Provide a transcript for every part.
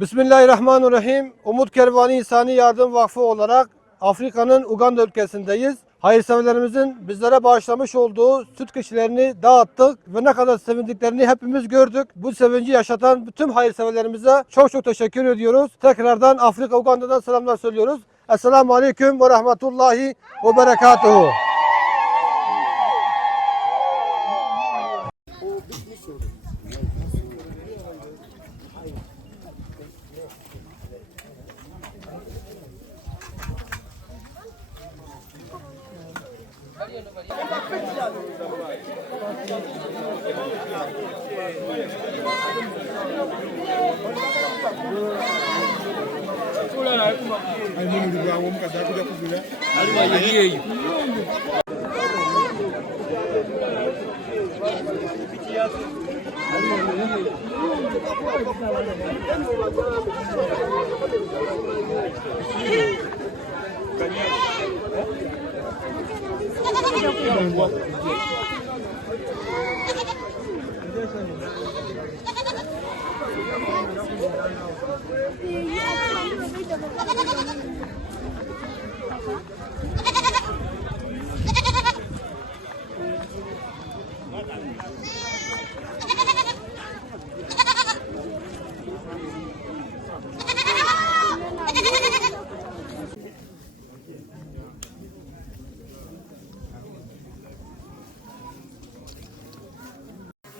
Bismillahirrahmanirrahim. Umut Kervanı İnsani Yardım Vakfı olarak Afrika'nın Uganda ülkesindeyiz. Hayırseverlerimizin bizlere bağışlamış olduğu süt kişilerini dağıttık ve ne kadar sevindiklerini hepimiz gördük. Bu sevinci yaşatan tüm hayırseverlerimize çok çok teşekkür ediyoruz. Tekrardan Afrika Uganda'dan selamlar söylüyoruz. Esselamu Aleyküm ve Rahmetullahi ve Berekatuhu.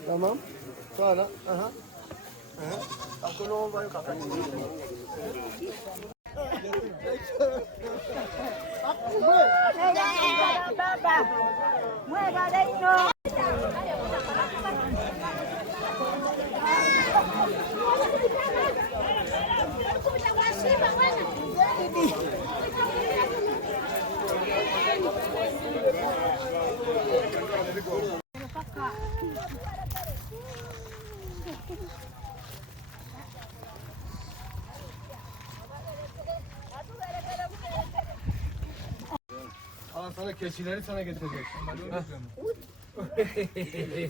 Tamam. Sonra. Aha. Ako no ba yung kakatsin? Sana keçileri sana getirecek.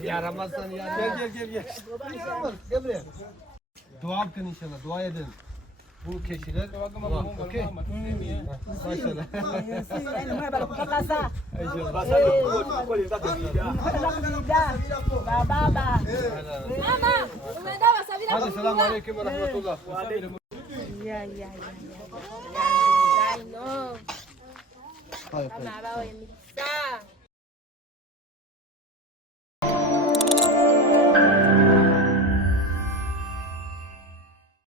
Yaramazsan yaramaz. Gel. Gel buraya. Dua yapın inşallah. Dua edin. Bu keçiler. Okey. Başla. Hadi selamun aleyküm ve rahmetullah. Hayır.